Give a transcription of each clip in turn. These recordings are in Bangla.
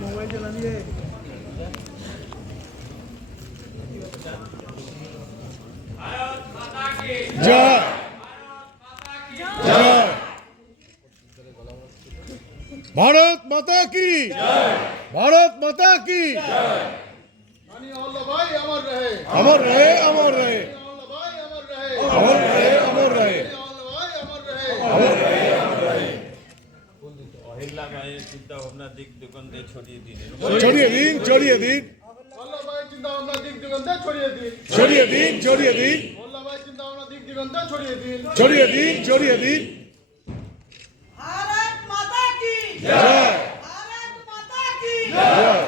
मोबाइल चला लिए। जय जय भारत माता की भारत माता की अमर रहे, अमर रहे अमर रहे अमर रहे, अमर रहे अमर रहे अमर रहे অহিল্যা মায়ের চিন্তা ভাবনা দিক দিগন্তে ছড়িয়ে দিন ছড়িয়ে দিন ছড়িয়ে দিন वल्लभभाई चिंता भावना दिग दिगंते छोड़िए दिन, ছড়িয়ে দিন ছড়িয়ে দিন वल्लभभाई चिंता भावना दिग दिगंते छोड़िए दिन। ছড়িয়ে দিন ছড়িয়ে দিন भारत माता की जय भारत माता की जय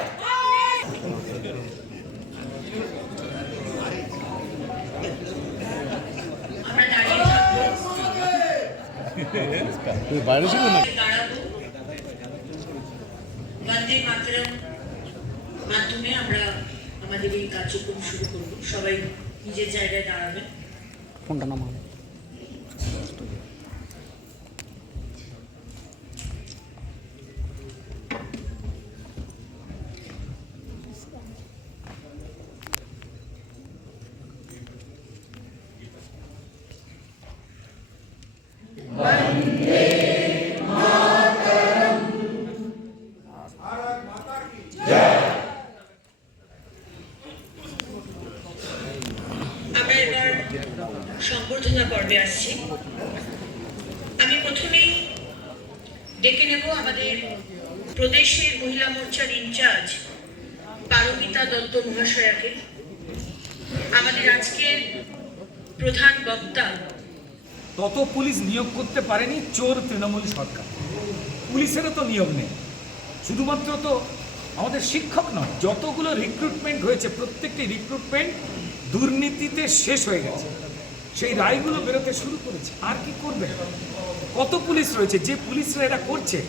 বাইরে ছিল না দাঁড়াবো বন্দে মাতরম মাধ্যমে আমরা আমাদের এই কার্যক্রম শুরু করব। সবাই নিজের জায়গায় দাঁড়াবেন। ফোনটা নামাও। আমরা এবার সংবর্ধনা পর্বে আসছি। আমি প্রথমেই ডেকে নেব আমাদের প্রদেশের মহিলা মোর্চার ইনচার্জ পারমিতা দত্ত মহাশয়াকে। আমাদের আজকের প্রধান বক্তা তত পুলিশ নিয়োগ করতে পারেনি চোর তৃণমূল সরকার। পুলিশেরও তো নিয়োগ নেই, শুধুমাত্র তো আমাদের শিক্ষক নয়, যতগুলো রিক্রুটমেন্ট হয়েছে প্রত্যেকটি রিক্রুটমেন্ট দুর্নীতিতে শেষ হয়ে গেছে। সেই রায়গুলো বেরোতে শুরু করেছে। আর কি করবে? কত পুলিশ রয়েছে, যে পুলিশরা এটা করছে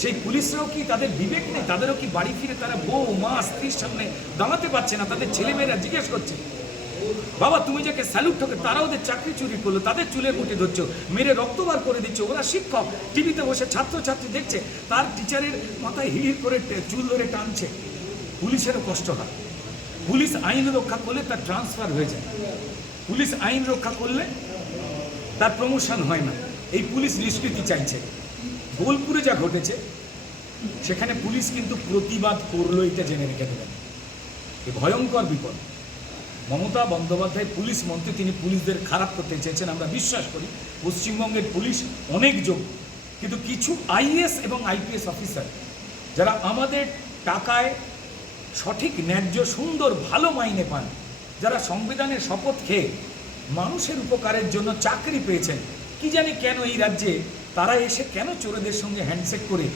সেই পুলিশরাও কি তাদের বিবেক নেই? তাদেরও কি বাড়ি ফিরে তারা বউ মা স্ত্রীর সামনে দাঁড়াতে পারছে না? তাদের ছেলেমেয়েরা জিজ্ঞেস করছে, বাবা তুমি যাকে স্যালুট ঠকে তারা ওদের চাকরি চুরি করলো, তাদের চুলের মুঠি ধরছো, মেরে রক্তবার করে দিচ্ছ। ওরা শিক্ষক, টিভিতে বসে ছাত্রছাত্রী দেখছে, তার টিচারের মাথায় হিড় করে চুল ধরে টানছে। পুলিশেরও কষ্ট হয়। পুলিশ আইন রক্ষা করলে তার ট্রান্সফার হয়ে যায়, পুলিশ আইন রক্ষা করলে তার প্রমোশন হয় না। এই পুলিশ নিষ্কৃতি চাইছে। বোলপুরে যা ঘটেছে সেখানে পুলিশ কিন্তু প্রতিবাদ করলো, এটা জেনে রেখে দেবেন। এ ভয়ঙ্কর বিপদ। মমতা বন্দ্যোপাধ্যায় পুলিশ মন্ত্রী, তিনি পুলিশদের খারাপ করতে চেয়েছেন। আমরা বিশ্বাস করি পশ্চিমবঙ্গের পুলিশ অনেক যোগ্য, কিন্তু কিছু আইএএস এবং আইপিএস অফিসার যারা আমাদের টাকায় সঠিক ন্যায্য সুন্দর ভালো মাইনে পান, যারা সংবিধানের শপথ খেয়ে মানুষের উপকারের জন্য চাকরি পেয়েছেন, কি জানি কেন এই রাজ্যে তারা এসে কেন চোরেদের সঙ্গে হ্যান্ডশেক করে